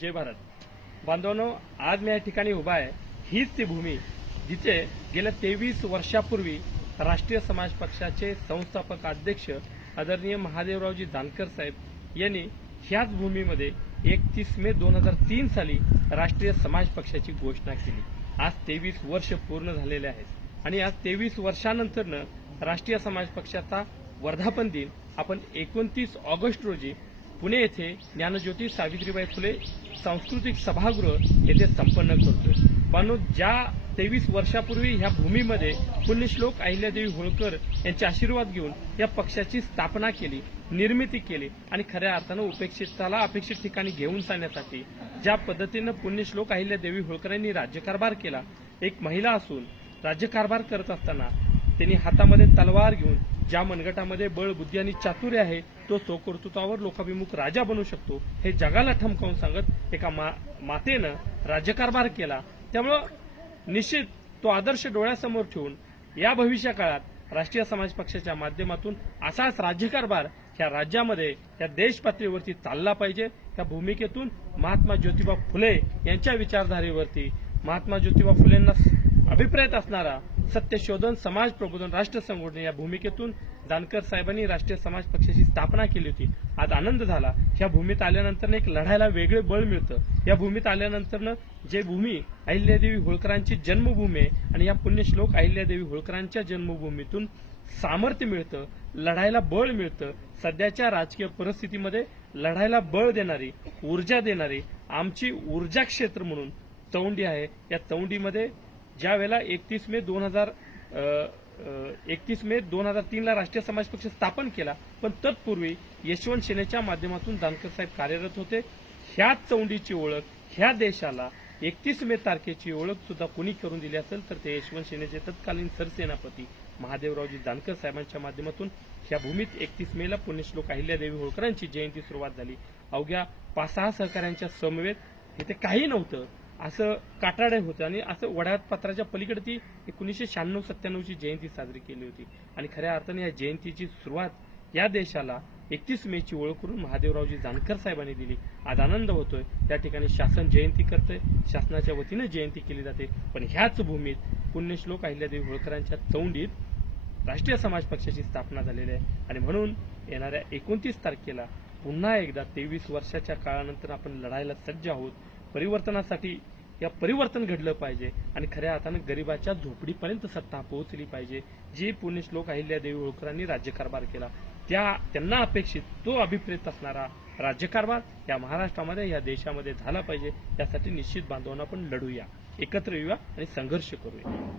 जय भारत. बांधवांनो, आज मी या ठिकाणी उभा आहे. हीच ती भूमी जिथे गेल्या 23 वर्षापूर्वी राष्ट्रीय समाज पक्षाचे संस्थापक अध्यक्ष आदरणीय महादेवरावजी जानकर साहेब यांनी ह्याच भूमीमध्ये 31 मे 2003 साली राष्ट्रीय समाज पक्षाची घोषणा केली. आज 23 वर्ष पूर्ण झालेले आहेत आणि आज 23 वर्षानंतरनं राष्ट्रीय समाज पक्षाचा वर्धापन दिन आपण 29 ऑगस्ट रोजी पुणे येथे ज्ञानज्योती सावित्रीबाई फुले सांस्कृतिक सभागृह येथे संपन्न करतोय. पण ज्या 23 वर्षापूर्वी ह्या भूमीमध्ये पुण्यश्लोक अहिल्यादेवी होळकर यांचे आशीर्वाद घेऊन या पक्षाची स्थापना केली, निर्मिती केली आणि खऱ्या अर्थानं उपेक्षिताला अपेक्षित ठिकाणी घेऊन जाण्यासाठी ज्या पद्धतीनं पुण्यश्लोक अहिल्यादेवी होळकर यांनी राज्यकारभार केला, एक महिला असून राज्यकारभार करत असताना त्यांनी हातामध्ये तलवार घेऊन ज्या मनगटामध्ये बळ, बुद्धी आणि चातुर्य आहे तो स्वकर्तृत्वावर लोकाभिमुख राजा बनू शकतो हे जगाला ठमकावून सांगत एका मातेनं राज्यकारभार केला. त्यामुळं निश्चित तो आदर्श डोळ्यासमोर ठेवून या भविष्य काळात राष्ट्रीय समाज पक्षाच्या माध्यमातून असाच राज्यकारभार ह्या राज्यामध्ये या देश पातळीवरती चालला पाहिजे. या भूमिकेतून महात्मा ज्योतिबा फुले यांच्या विचारधारेवरती महात्मा ज्योतिबा फुलेंना अभिप्रेत असणारा सत्यशोधन, समाज प्रबोधन, राष्ट्र संघटन या भूमिकेतून जानकर साहेबांनी राष्ट्रीय समाज पक्षाची स्थापना केली होती. आज आनंद झाला. ह्या भूमीत आल्यानंतर एक लढायला वेगळे बळ मिळतं. या भूमीत आल्यानंतर जे भूमी अहिल्यादेवी होळकरांची जन्मभूमी आहे आणि या पुण्यश्लोक अहिल्यादेवी होळकरांच्या जन्मभूमीतून सामर्थ्य मिळतं, लढायला बळ मिळतं. सध्याच्या राजकीय परिस्थितीमध्ये लढायला बळ देणारी, ऊर्जा देणारी आमची ऊर्जा क्षेत्र म्हणून तौंडी आहे. या तौंडीमध्ये ज्या वेळेला 31 मे 2003 ला राष्ट्रीय समाज पक्ष स्थापन केला, पण तत्पूर्वी यशवंत सेनेच्या माध्यमातून जानकर साहेब कार्यरत होते. ह्याच चौंडीची ओळख ह्या देशाला 31 मे तारखेची ओळख सुद्धा कोणी करून दिली असेल तर ते यशवंत सेनेचे तत्कालीन सरसेनापती महादेवरावजी जानकर साहेबांच्या माध्यमातून ह्या भूमीत 31 मेला पुण्यश्लोक अहिल्यादेवी होळकरांची जयंती सुरुवात झाली. अवघ्या 5-6 सहकाऱ्यांच्या समवेत इथे काही नव्हतं, असं काटाडे होतं आणि असं वड्यात पत्राच्या पलीकडे ती 1996-97 ची जयंती साजरी केली होती. आणि खऱ्या अर्थाने या जयंतीची सुरुवात या देशाला 31 मे ची ओळख करून महादेवरावजी जानकर साहेबांनी दिली. आज आनंद होतोय. त्या ठिकाणी शासन जयंती करतंय, शासनाच्या वतीने जयंती केली जाते. पण ह्याच भूमीत पुण्यश्लोक अहिल्यादेवी होळकरांच्या चौंडीत राष्ट्रीय समाज पक्षाची स्थापना झालेली आहे. आणि म्हणून येणाऱ्या 29 तारखेला पुन्हा एकदा 23 वर्षाच्या काळानंतर आपण लढायला सज्ज आहोत. परिवर्तनासाठी या परिवर्तन घडलं पाहिजे आणि खऱ्या अर्थानं गरिबाच्या झोपडीपर्यंत सत्ता पोहोचली पाहिजे. जी पुण्यश्लोक अहिल्यादेवी होळकरांनी राज्यकारभार केला त्यांना अपेक्षित तो अभिप्रेत असणारा राज्यकारभार या महाराष्ट्रामध्ये, या देशामध्ये झाला पाहिजे. यासाठी निश्चित बांधवांना आपण लढूया, एकत्र येऊया आणि संघर्ष करूया.